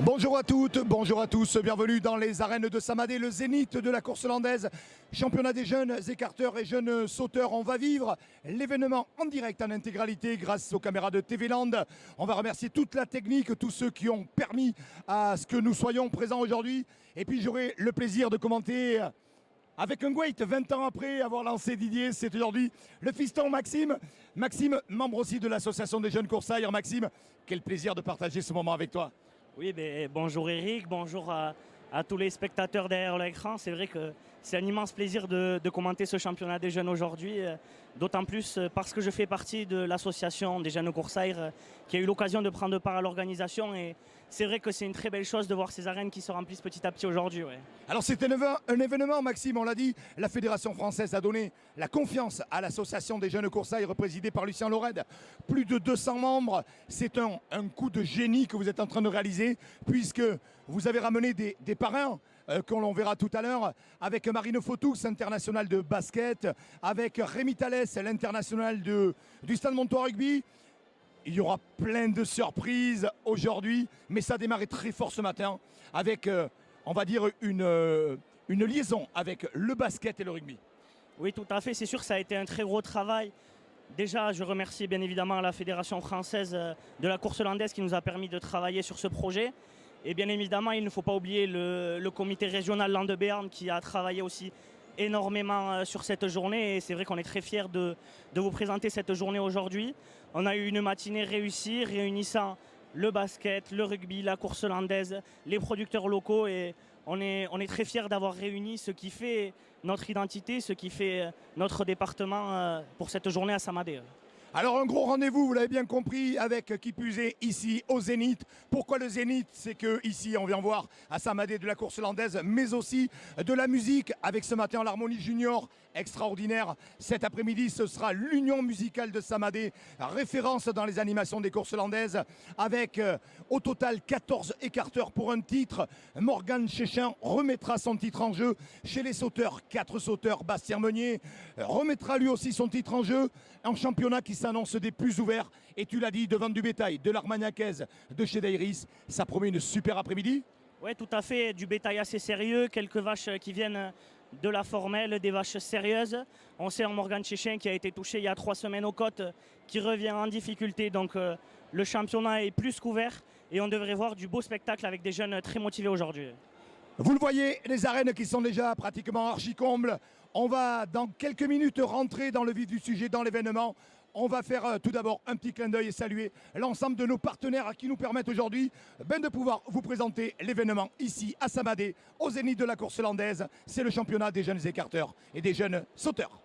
Bonjour à toutes, bonjour à tous, bienvenue dans les arènes de Samadé, le zénith de la course landaise, championnat des jeunes écarteurs et jeunes sauteurs. On va vivre l'événement en direct en intégralité grâce aux caméras de TV Land. On va remercier toute la technique, tous ceux qui ont permis à ce que nous soyons présents aujourd'hui. Et puis j'aurai le plaisir de commenter avec un Gwait, 20 ans après avoir lancé Didier, c'est aujourd'hui le fiston Maxime. Maxime, membre aussi de l'association des jeunes coursailleurs. Maxime, quel plaisir de partager ce moment avec toi. Oui, bonjour Eric, bonjour à tous les spectateurs derrière l'écran. C'est vrai que c'est un immense plaisir de commenter ce championnat des jeunes aujourd'hui, d'autant plus parce que je fais partie de l'association des jeunes coursailleurs qui a eu l'occasion de prendre part à l'organisation. Et c'est vrai que c'est une très belle chose de voir ces arènes qui se remplissent petit à petit aujourd'hui. Ouais. Alors c'est un événement, Maxime, on l'a dit, la Fédération française a donné la confiance à l'association des jeunes coursailleurs présidée par Lucien Lorraine. Plus de 200 membres, c'est un coup de génie que vous êtes en train de réaliser puisque vous avez ramené des parrains qu'on verra tout à l'heure, avec Marine Fotux, international de basket, avec Rémi Thalès, l'international du Stade Montois Rugby. Il y aura plein de surprises aujourd'hui, mais ça a démarré très fort ce matin avec, on va dire, une liaison avec le basket et le rugby. Oui, tout à fait. C'est sûr que ça a été un très gros travail. Déjà, je remercie bien évidemment la Fédération française de la course landaise qui nous a permis de travailler sur ce projet. Et bien évidemment, il ne faut pas oublier le comité régional Landes-Béarn qui a travaillé aussi énormément sur cette journée. Et c'est vrai qu'on est très fiers de vous présenter cette journée aujourd'hui. On a eu une matinée réussie, réunissant le basket, le rugby, la course landaise, les producteurs locaux. Et on est très fiers d'avoir réuni ce qui fait notre identité, ce qui fait notre département pour cette journée à Samadé. Alors un gros rendez-vous, vous l'avez bien compris, avec qui plus est ici au Zénith. Pourquoi le Zénith? C'est que ici on vient voir à Samadé de la course landaise, mais aussi de la musique, avec ce matin l'harmonie junior extraordinaire. Cet après-midi, ce sera l'Union musicale de Samadé, référence dans les animations des courses landaises, avec au total 14 écarteurs pour un titre. Morgane Chéchin remettra son titre en jeu. Chez les sauteurs, 4 sauteurs. Bastien Meunier remettra lui aussi son titre en jeu. Un championnat qui s'annonce des plus ouverts. Et tu l'as dit, devant du bétail, de l'Armagnacaise, de chez Dairis. Ça promet une super après-midi. Oui, tout à fait. Du bétail assez sérieux. Quelques vaches qui viennent de la formelle, des vaches sérieuses. On sait en Morgane Chéchin qui a été touché il y a 3 semaines aux côtes, qui revient en difficulté. Donc le championnat est plus qu'ouvert et on devrait voir du beau spectacle avec des jeunes très motivés aujourd'hui. Vous le voyez, les arènes qui sont déjà pratiquement archi-combles. On va dans quelques minutes rentrer dans le vif du sujet, dans l'événement. On va faire tout d'abord un petit clin d'œil et saluer l'ensemble de nos partenaires qui nous permettent aujourd'hui de pouvoir vous présenter l'événement ici à Samadé, au Zénith de la course landaise. C'est le championnat des jeunes écarteurs et des jeunes sauteurs.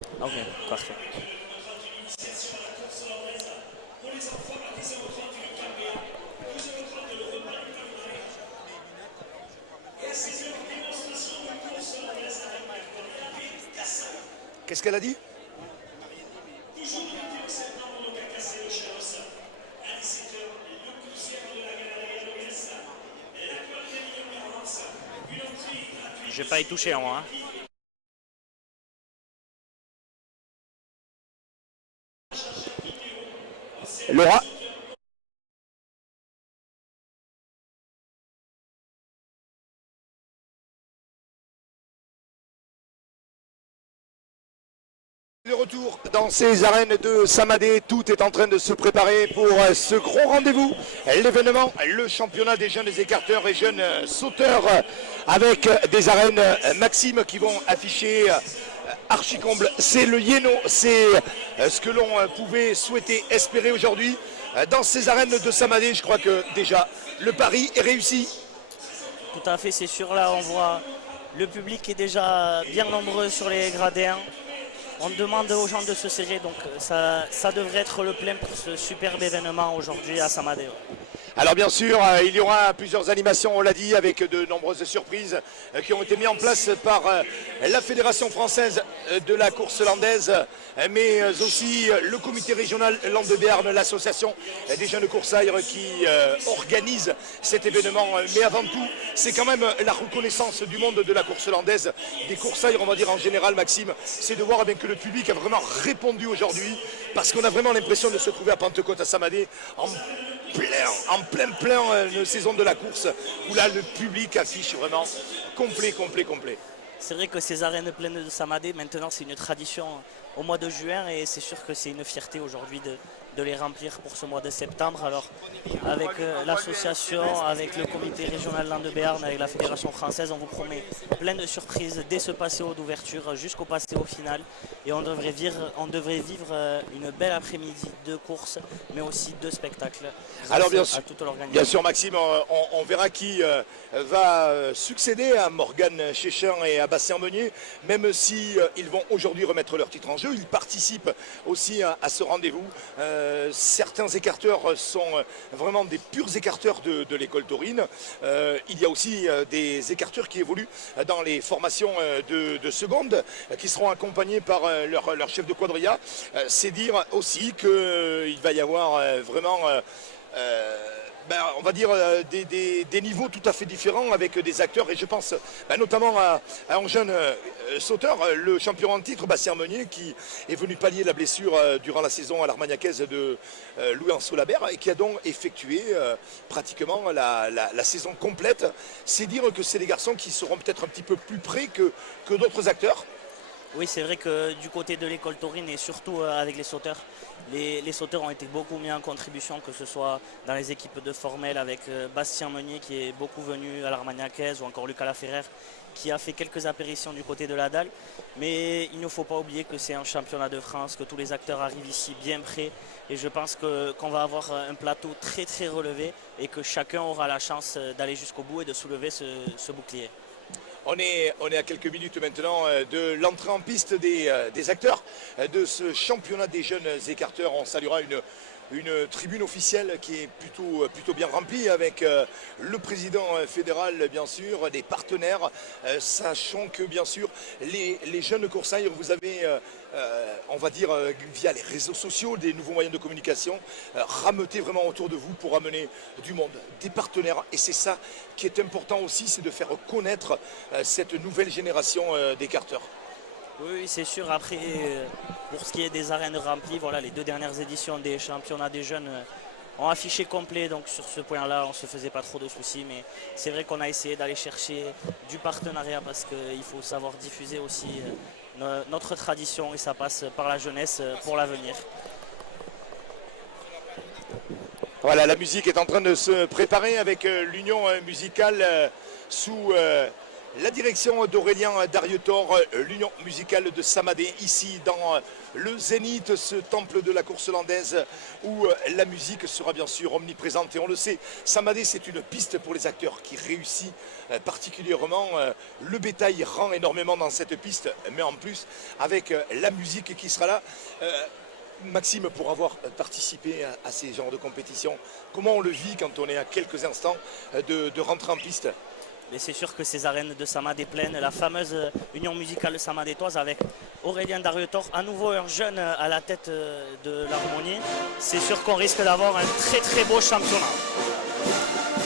Ok, parfait. Qu'est-ce qu'elle a dit? Je vais pas y toucher en moi. Laura? De retour dans ces arènes de Samadé, tout est en train de se préparer pour ce gros rendez-vous, l'événement, le championnat des jeunes écarteurs et jeunes sauteurs avec des arènes Maxime qui vont afficher archi-comble. C'est le Yéno, c'est ce que l'on pouvait souhaiter, espérer aujourd'hui dans ces arènes de Samadé. Je crois que déjà le pari est réussi. Tout à fait, c'est sûr. Là, on voit le public est déjà bien nombreux sur les gradins. On demande aux gens de se serrer, donc ça devrait être le plein pour ce superbe événement aujourd'hui à Samadé. Alors bien sûr, il y aura plusieurs animations, on l'a dit, avec de nombreuses surprises qui ont été mises en place par la Fédération française de la course landaise, mais aussi le comité régional Landes de Béarn, l'association des jeunes coursailleurs qui organise cet événement. Mais avant tout, c'est quand même la reconnaissance du monde de la course landaise, des coursailleurs, on va dire en général, Maxime, c'est de voir que le public a vraiment répondu aujourd'hui, parce qu'on a vraiment l'impression de se trouver à Pentecôte, à Samadé, en plein saison de la course, où là le public affiche vraiment complet. C'est vrai que ces arènes pleines de Samadé, maintenant c'est une tradition au mois de juin et c'est sûr que c'est une fierté aujourd'hui de les remplir pour ce mois de septembre. Alors avec l'association, avec le comité régional Landes de Béarn, avec la Fédération française, on vous promet plein de surprises dès ce passéo d'ouverture jusqu'au passéo final. Et on devrait vivre une belle après-midi de course, mais aussi de spectacles. Alors bien sûr Maxime, on verra qui va succéder à Morgane Chéchin et à Bastien Meunier, même si ils vont aujourd'hui remettre leur titre en jeu. Ils participent aussi à ce rendez-vous. Certains écarteurs sont vraiment des purs écarteurs de l'école taurine. Il y a aussi des écarteurs qui évoluent dans les formations de seconde, qui seront accompagnés par leur chef de quadrilla. C'est dire aussi qu'il va y avoir vraiment on va dire des niveaux tout à fait différents avec des acteurs, et je pense notamment à un jeune sauteur, le champion en titre Bastien Meunier, qui est venu pallier la blessure durant la saison à l'Armagnacaise de Louis-Anceau Labert, et qui a donc effectué pratiquement la saison complète. C'est dire que c'est des garçons qui seront peut-être un petit peu plus près que d'autres acteurs. Oui, c'est vrai que du côté de l'école taurine et surtout avec les sauteurs, les sauteurs ont été beaucoup mis en contribution, que ce soit dans les équipes de Formel avec Bastien Meunier qui est beaucoup venu à l'Armagnacaise, ou encore Lucas Laferrère qui a fait quelques apparitions du côté de la dalle. Mais il ne faut pas oublier que c'est un championnat de France, que tous les acteurs arrivent ici bien prêts, et je pense qu'on va avoir un plateau très très relevé et que chacun aura la chance d'aller jusqu'au bout et de soulever ce bouclier. On est à quelques minutes maintenant de l'entrée en piste des acteurs de ce championnat des jeunes écarteurs. On saluera une tribune officielle qui est plutôt bien remplie, avec le président fédéral, bien sûr, des partenaires, sachant que bien sûr les jeunes coursailleurs, vous avez on va dire via les réseaux sociaux, des nouveaux moyens de communication, rameuter vraiment autour de vous pour amener du monde, des partenaires, et c'est ça qui est important aussi, c'est de faire connaître cette nouvelle génération d'écarteurs. Oui, c'est sûr. Après, pour ce qui est des arènes remplies, voilà, les 2 dernières éditions des championnats des jeunes ont affiché complet. Donc sur ce point-là, on ne se faisait pas trop de soucis. Mais c'est vrai qu'on a essayé d'aller chercher du partenariat, parce qu'il faut savoir diffuser aussi notre tradition, et ça passe par la jeunesse pour l'avenir. Voilà, la musique est en train de se préparer avec l'union musicale sous la direction d'Aurélien Darietor, l'union musicale de Samadé, ici dans le Zénith, ce temple de la course landaise où la musique sera bien sûr omniprésente. Et on le sait, Samadé, c'est une piste pour les acteurs qui réussit particulièrement. Le bétail rend énormément dans cette piste, mais en plus, avec la musique qui sera là. Maxime, pour avoir participé à ces genres de compétitions, comment on le vit quand on est à quelques instants de rentrer en piste? Mais c'est sûr que ces arènes de Samadé pleines, la fameuse union musicale samadétoise avec Aurélien Darietor, à nouveau un jeune à la tête de l'harmonie, c'est sûr qu'on risque d'avoir un très très beau championnat.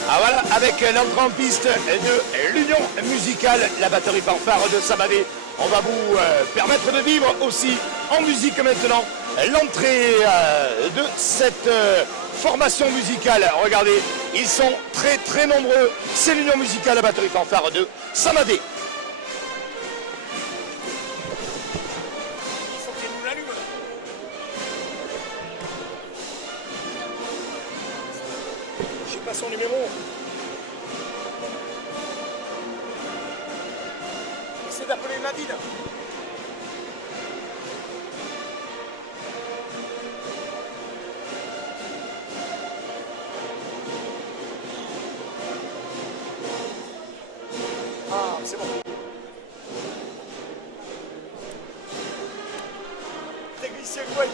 Ah voilà, avec l'entrée en piste de l'union musicale, la batterie fanfare de Samadé, on va vous permettre de vivre aussi en musique maintenant l'entrée de cette formation musicale. Regardez, ils sont très très nombreux. C'est l'union musicale, la batterie fanfare de Samadé. Il faut qu'il nous l'allume. Je sais pas son numéro. Essaie d'appeler Nadine. Ah, c'est bon. Technicien Kuwait.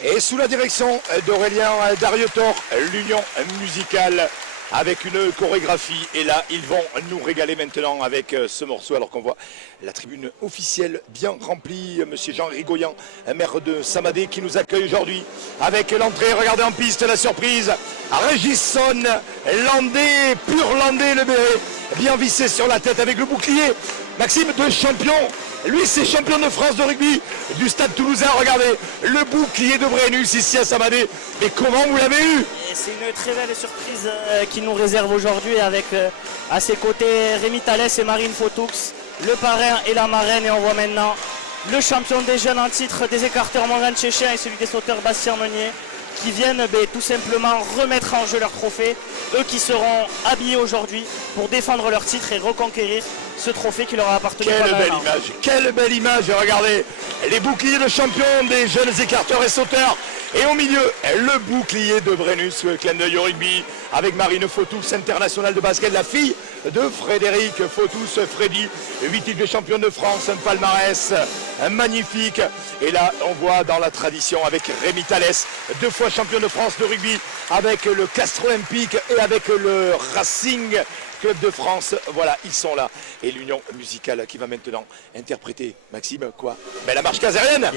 Et sous la direction d'Aurélien Darietor, l'union musicale avec une chorégraphie. Et là, ils vont nous régaler maintenant avec ce morceau, alors qu'on voit la tribune officielle bien remplie. Monsieur Jean Rigoyan, maire de Samadé, qui nous accueille aujourd'hui avec l'entrée. Regardez en piste la surprise. Régisson, landais, pur landais, le béret, bien vissé sur la tête avec le bouclier. Maxime, deux champions. Lui, c'est champion de France de rugby du Stade Toulousain. Regardez, le bouclier de Brennus ici à Samadé. Mais comment vous l'avez eu? C'est une très belle surprise qui nous réserve aujourd'hui avec à ses côtés Rémi Thalès et Marine Fotoux, le parrain et la marraine. Et on voit maintenant le champion des jeunes en titre des écarteurs Morgan Tchéchien et celui des sauteurs Bastien Meunier qui viennent tout simplement remettre en jeu leur trophée. Eux qui seront habillés aujourd'hui pour défendre leur titre et reconquérir ce trophée qui leur a appartenu. Quelle belle image, regardez les boucliers de champion des jeunes écarteurs et sauteurs. Et au milieu, le bouclier de Brennus, clin d'œil au rugby, avec Marine Fotoux, internationale de basket, la fille de Frédéric Fotoux, Freddy, 8 titres de champion de France, un palmarès magnifique. Et là, on voit dans la tradition avec Rémi Thalès, 2 fois champion de France de rugby, avec le Castres Olympique et avec le Racing Club de France. Voilà, ils sont là. Et l'union musicale qui va maintenant interpréter, Maxime, quoi? Ben, la marche casérienne.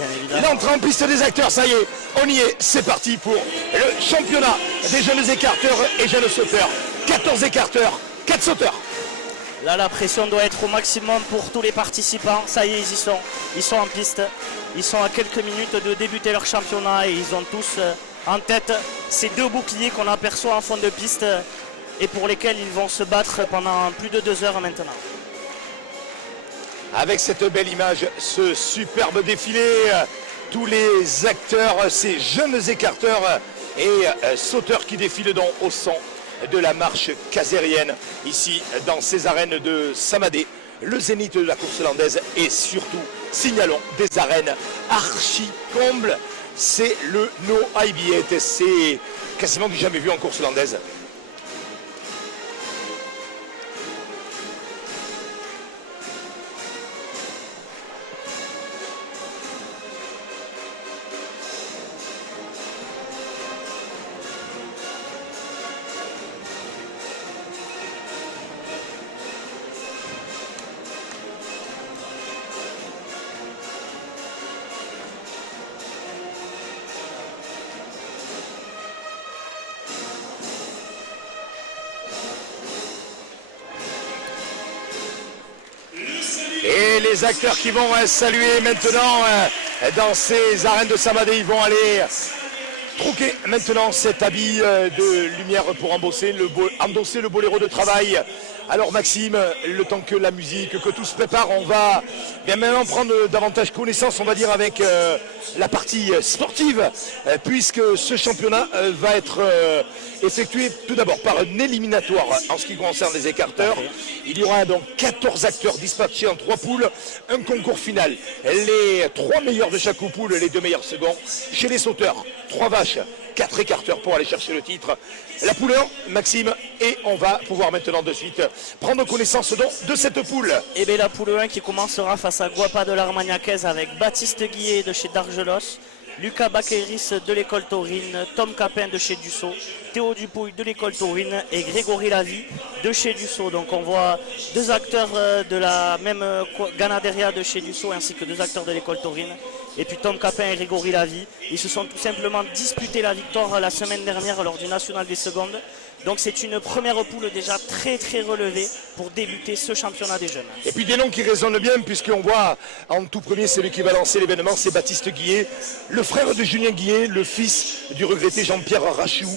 L'entrée en piste des acteurs, ça y est, on y est. C'est parti pour le championnat des jeunes écarteurs et jeunes sauteurs. 14 écarteurs, 4 sauteurs. Là, la pression doit être au maximum pour tous les participants. Ça y est, ils sont en piste. Ils sont à quelques minutes de débuter leur championnat et ils ont tous en tête ces 2 boucliers qu'on aperçoit en fond de piste et pour lesquels ils vont se battre pendant plus de 2 heures maintenant. Avec cette belle image, ce superbe défilé, tous les acteurs, ces jeunes écarteurs et sauteurs qui défilent donc au son de la marche casérienne ici dans ces arènes de Samadé, le zénith de la course landaise et surtout, signalons, des arènes archi combles. C'est le No IB8, c'est quasiment du jamais vu en course landaise. Et les acteurs qui vont saluer maintenant dans ces arènes de Samadé, ils vont aller trouquer maintenant cet habit de lumière pour endosser le boléro de travail. Alors Maxime, le temps que la musique, que tout se prépare, on va bien maintenant prendre davantage connaissance, on va dire, avec la partie sportive, puisque ce championnat va être effectué tout d'abord par un éliminatoire en ce qui concerne les écarteurs. Il y aura donc 14 acteurs dispatchés en 3 poules, un concours final. Les 3 meilleurs de chaque poule, les 2 meilleurs seconds. Chez les sauteurs, 3 vaches, 4 écarteurs pour aller chercher le titre. La poule 1, Maxime, et on va pouvoir maintenant de suite prendre connaissance donc de cette poule. Et bien la poule 1 qui commencera face à Guapa de l'Armagnacaise avec Baptiste Guillet de chez Dargelos, Lucas Baqueris de l'école Taurine, Tom Capin de chez Dussault, Théo Dupouille de l'école Taurine et Grégory Lavie de chez Dussault. Donc on voit 2 acteurs de la même Ganaderia de chez Dussault ainsi que 2 acteurs de l'école Taurine. Et puis Tom Capin et Grégory Lavie, ils se sont tout simplement disputés la victoire la semaine dernière lors du National des Secondes. Donc c'est une première poule déjà très relevée pour débuter ce championnat des jeunes. Et puis des noms qui résonnent bien, puisqu'on voit en tout premier celui qui va lancer l'événement, c'est Baptiste Guillet, le frère de Julien Guillet, le fils du regretté Jean-Pierre Rachou.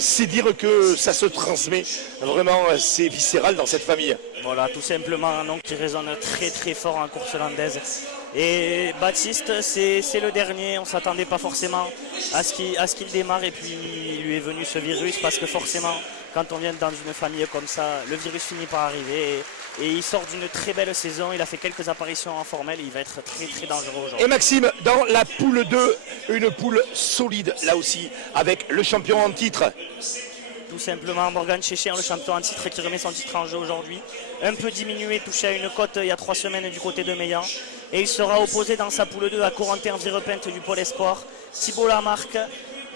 C'est dire que ça se transmet, vraiment c'est viscéral dans cette famille. Voilà, tout simplement un nom qui résonne très fort en course landaise. Et Baptiste, c'est le dernier, on ne s'attendait pas forcément à ce qu'il démarre et puis il lui est venu ce virus parce que forcément, quand on vient dans une famille comme ça, le virus finit par arriver et il sort d'une très belle saison, il a fait quelques apparitions en formel et il va être très dangereux aujourd'hui. Et Maxime, dans la poule 2, une poule solide là aussi, avec le champion en titre. Tout simplement Morgan Chécher, le champion en titre qui remet son titre en jeu aujourd'hui. Un peu diminué, touché à une cote il y a 3 semaines du côté de Meillan. Et il sera opposé dans sa poule 2 à Corentin Virepinte du Pôle Espoir, Thibault Lamarque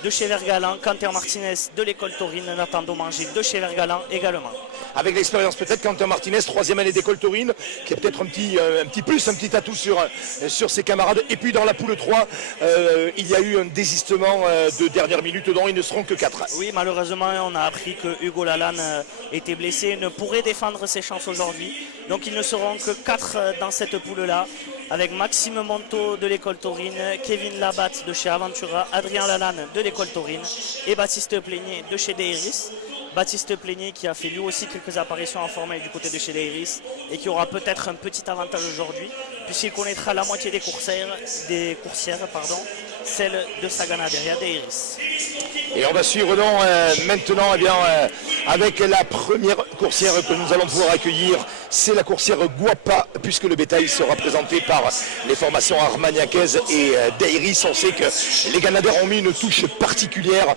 de chez Vergalan, Quentin Martinez de l'école Taurine, Nathan Domanger de chez Vergalan également. Avec l'expérience peut-être, Quentin Martinez, 3e année d'école Taurine, qui a peut-être un petit atout sur ses camarades. Et puis dans la poule 3, il y a eu un désistement de dernière minute dont ils ne seront que 4. Oui, malheureusement, on a appris que Hugo Lalanne était blessé, ne pourrait défendre ses chances aujourd'hui. Donc ils ne seront que 4 dans cette poule-là, avec Maxime Monteau de l'école Taurine, Kevin Labatte de chez Aventura, Adrien Lalanne de l'école Taurine et Baptiste Plénier de chez Deiris. Baptiste Plénier qui a fait lui aussi quelques apparitions en formel du côté de chez Deiris et qui aura peut-être un petit avantage aujourd'hui puisqu'il connaîtra la moitié des coursières, celle de sa Ganaderia Deiris. Et on va suivre donc maintenant avec la première coursière que nous allons pouvoir accueillir, c'est la coursière Guapa, puisque le bétail sera présenté par les formations armagnacaise et Deiris. On sait que les Ganadères ont mis une touche particulière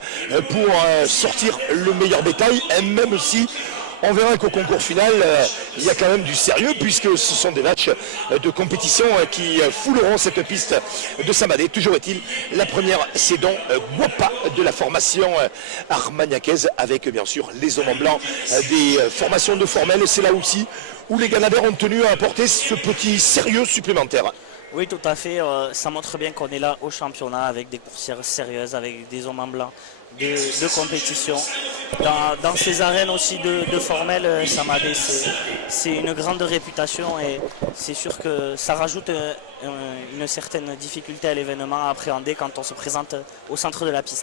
pour sortir le meilleur bétail, même si on verra qu'au concours final, il y a quand même du sérieux puisque ce sont des matchs de compétition qui fouleront cette piste de Samadé. Toujours est-il, la première, c'est donc Guapa de la formation armagnacaise avec bien sûr les hommes en blanc des formations de formel. C'est là aussi où les Ganadères ont tenu à apporter ce petit sérieux supplémentaire. Oui, tout à fait. Ça montre bien qu'on est là au championnat avec des coursières sérieuses, avec des hommes en blanc de compétition. Dans ces arènes aussi de formel, Samadé, c'est une grande réputation et c'est sûr que ça rajoute une certaine difficulté à l'événement à appréhender quand on se présente au centre de la piste.